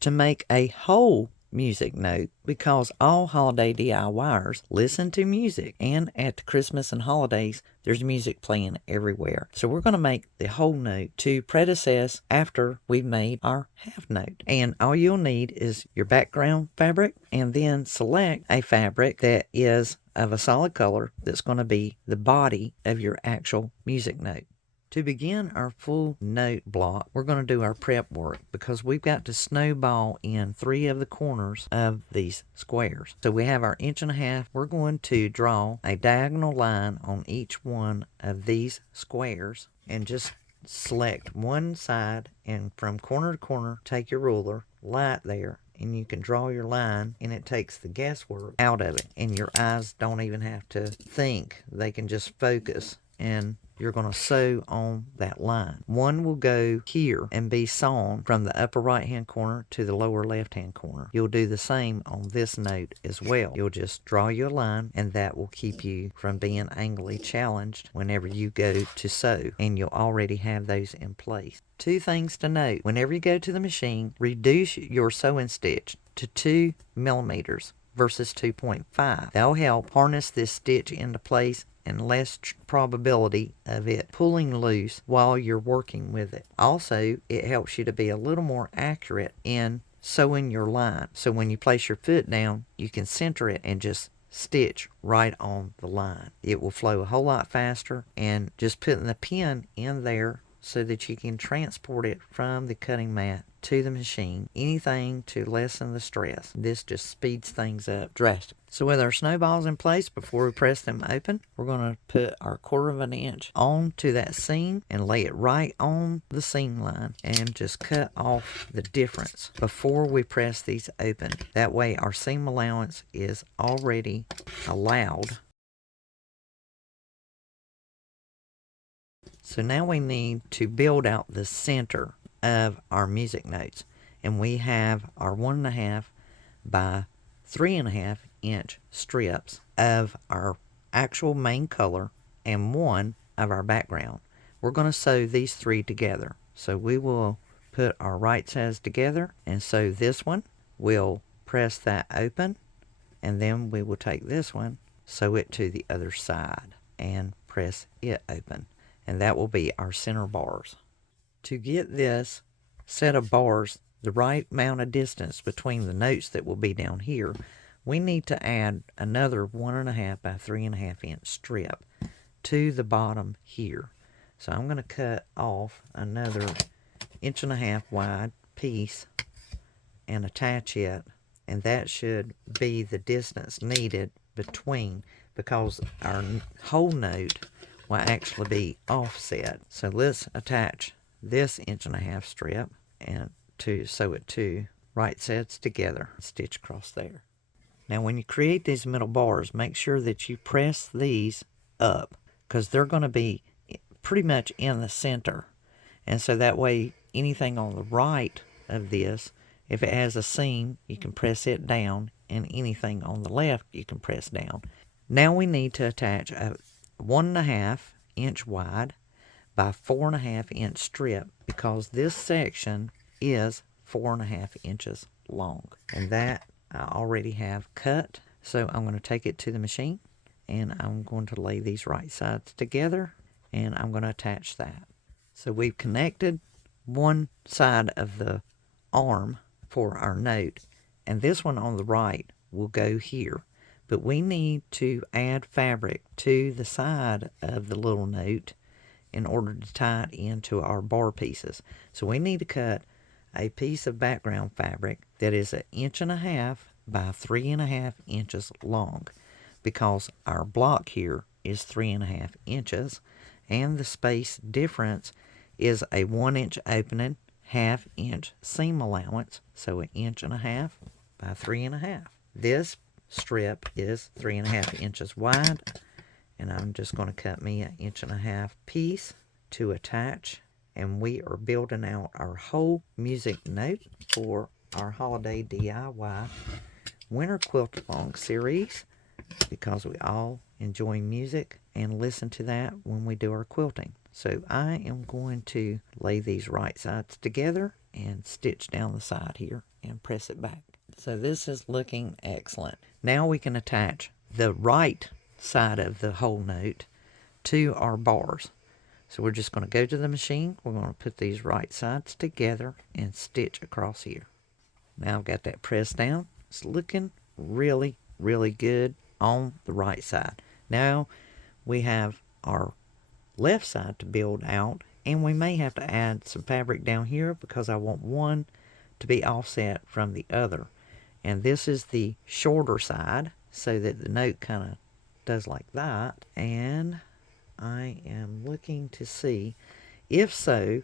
To make a whole music note, because all holiday DIYers listen to music, and at the Christmas and holidays there's music playing everywhere. So we're going to make the whole note to predecess after we've made our half note. And all you'll need is your background fabric, and then select a fabric that is of a solid color that's going to be the body of your actual music note. To begin our full note block, we're going to do our prep work, because we've got to snowball in 3 of the corners of these squares. So we have our 1.5 inches. We're going to draw a diagonal line on each one of these squares, and just select one side, and from corner to corner take your ruler, lie it there, and you can draw your line, and it takes the guesswork out of it, and your eyes don't even have to think. They can just focus, and you're going to sew on that line. One will go here and be sewn from the upper right hand corner to the lower left hand corner. You'll do the same on this note as well. You'll just draw your line, and that will keep you from being angrily challenged whenever you go to sew, and you'll already have those in place. 2 things to note: whenever you go to the machine, reduce your sewing stitch to 2 millimeters versus 2.5. That'll help harness this stitch into place, and less probability of it pulling loose while you're working with it. Also, it helps you to be a little more accurate in sewing your line. So when you place your foot down, you can center it and just stitch right on the line. It will flow a whole lot faster, and just putting the pin in there so that you can transport it from the cutting mat to the machine, anything to lessen the stress. This just speeds things up drastically. So with our snowballs in place, before we press them open, we're going to put our 1/4 inch onto that seam and lay it right on the seam line, and just cut off the difference before we press these open. That way our seam allowance is already allowed. So now we need to build out the center of our music notes, and we have our 1.5 by 3.5 inch strips of our actual main color and 1 of our background. We're going to sew these 3 together. So we will put our right sides together and sew this one. We'll press that open, and then we will take this one, sew it to the other side, and press it open. And that will be our center bars. To get this set of bars the right amount of distance between the notes that will be down here, we need to add another 1.5 by 3.5 inch strip to the bottom here. So I'm going to cut off another 1.5 inch wide piece and attach it, and that should be the distance needed between, because our whole note will actually be offset. So let's attach this 1.5 inch strip and to sew it 2 right sides together, stitch across there. Now when you create these middle bars, make sure that you press these up, because they're going to be pretty much in the center, and so that way anything on the right of this, if it has a seam, you can press it down, and anything on the left you can press down. Now we need to attach a 1.5 inch wide by 4.5 inch strip, because this section is 4.5 inches long, and that I already have cut. So I'm going to take it to the machine, and I'm going to lay these right sides together, and I'm going to attach that. So we've connected one side of the arm for our note, and this one on the right will go here. But we need to add fabric to the side of the little note in order to tie it into our bar pieces. So we need to cut a piece of background fabric that is 1.5 inches by 3.5 inches long, because our block here is 3.5 inches, and the space difference is a 1 inch opening, 1/2 inch seam allowance, so 1.5 inches by 3.5. This strip is 3.5 inches wide, and I'm just going to cut me 1.5 inch piece to attach, and we are building out our whole music note for our holiday DIY winter quilt along series because we all enjoy music and listen to that when we do our quilting. So I am going to lay these right sides together and stitch down the side here and press it back. So this is looking excellent. Now we can attach the right side of the whole note to our bars. So we're just going to go to the machine. We're going to put these right sides together and stitch across here. Now I've got that pressed down. It's looking really, really good on the right side. Now we have our left side to build out, and we may have to add some fabric down here because I want one to be offset from the other. And this is the shorter side so that the note kind of does like that. And I am looking to see if so,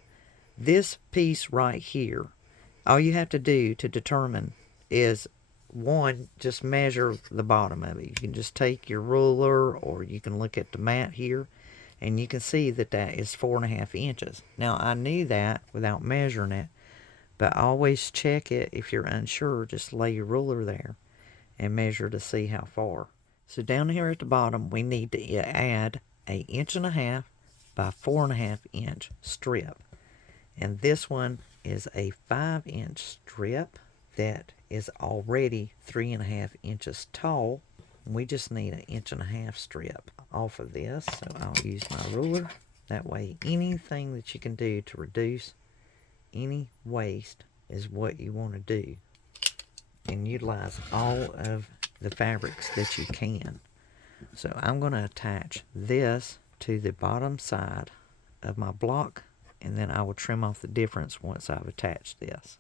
this piece right here, all you have to do to determine is, one, just measure the bottom of it. You can just take your ruler, or you can look at the mat here, and you can see that that is 4.5 inches. Now I knew that without measuring it, but always check it. If you're unsure, just lay your ruler there and measure to see how far. So down here at the bottom, we need to add an 1.5 inch by 4.5 inch strip. And this one is a 5-inch strip that is already 3.5 inches tall. We just need an 1.5 inch strip off of this. So I'll use my ruler. That way, anything that you can do to reduce any waste is what you want to do, and utilize all of the fabrics that you can. So I'm going to attach this to the bottom side of my block, and then I will trim off the difference once I've attached this.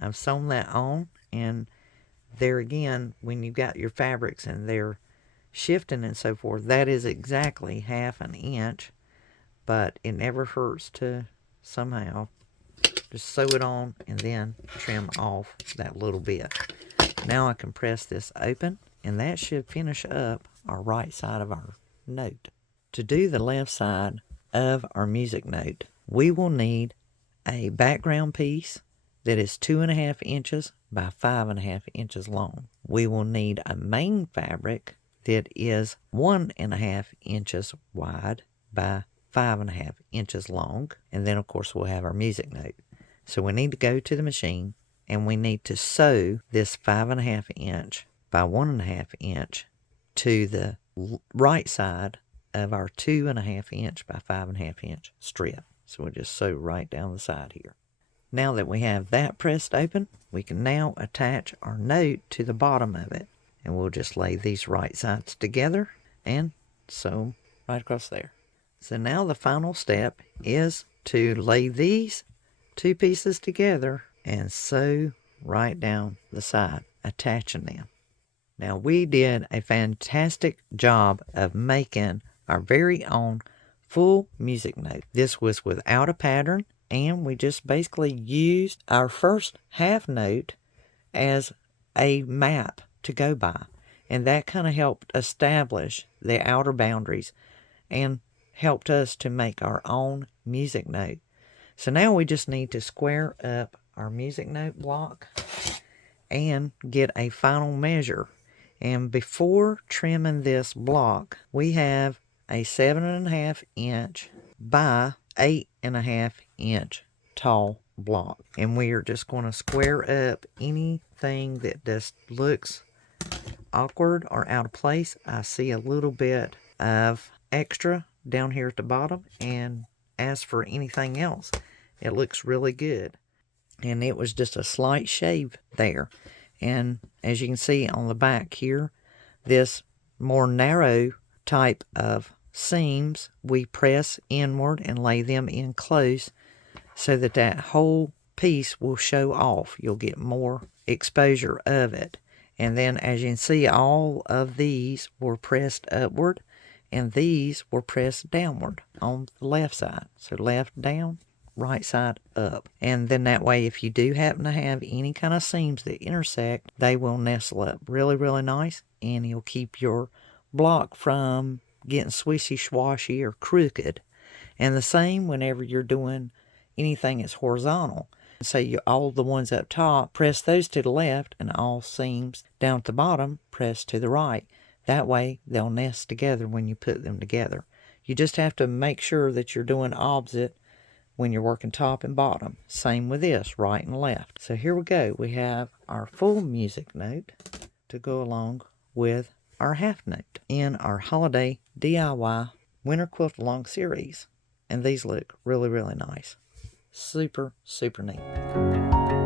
I've sewn that on, and there again, when you've got your fabrics and they're shifting and so forth, that is exactly 1/2 inch, but it never hurts to somehow just sew it on and then trim off that little bit. Now I can press this open, and that should finish up our right side of our note. To do the left side of our music note, we will need a background piece that is 2.5 inches by 5.5 inches long. We will need a main fabric that is 1.5 inches wide by 5.5 inches long. And then of course we'll have our music note. So we need to go to the machine, and we need to sew this 5.5 inch by 1.5 inch to the right side of our 2.5 inch by 5.5 inch strip. So we'll just sew right down the side here. Now that we have that pressed open, we can now attach our note to the bottom of it. And we'll just lay these right sides together and sew right across there. So now the final step is to lay these two pieces together and sew right down the side, attaching them. Now we did a fantastic job of making our very own full music note. This was without a pattern, and we just basically used our first half note as a map to go by. And that kind of helped establish the outer boundaries and helped us to make our own music note. So now we just need to square up our music note block and get a final measure. And before trimming this block, we have a 7.5 inch by 8.5 inch tall block. And we are just going to square up anything that just looks awkward or out of place. I see a little bit of extra down here at the bottom, and as for anything else, it looks really good. And it was just a slight shave there. And as you can see on the back here, this more narrow type of seams, we press inward and lay them in close so that that whole piece will show off. You'll get more exposure of it. And then as you can see, all of these were pressed upward, and these were pressed downward on the left side. So left down, right side up. And then that way, if you do happen to have any kind of seams that intersect, they will nestle up really, really nice, and you'll keep your block from getting swishy swashy or crooked. And the same whenever you're doing anything that's horizontal. So all the ones up top, press those to the left, and all seams down at the bottom, press to the right. That way they'll nest together when you put them together. You just have to make sure that you're doing opposite when you're working top and bottom. Same with this, right and left. So here we go. We have our full music note to go along with our half note in our holiday DIY winter quilt along series. And these look really, really nice. Super, super neat.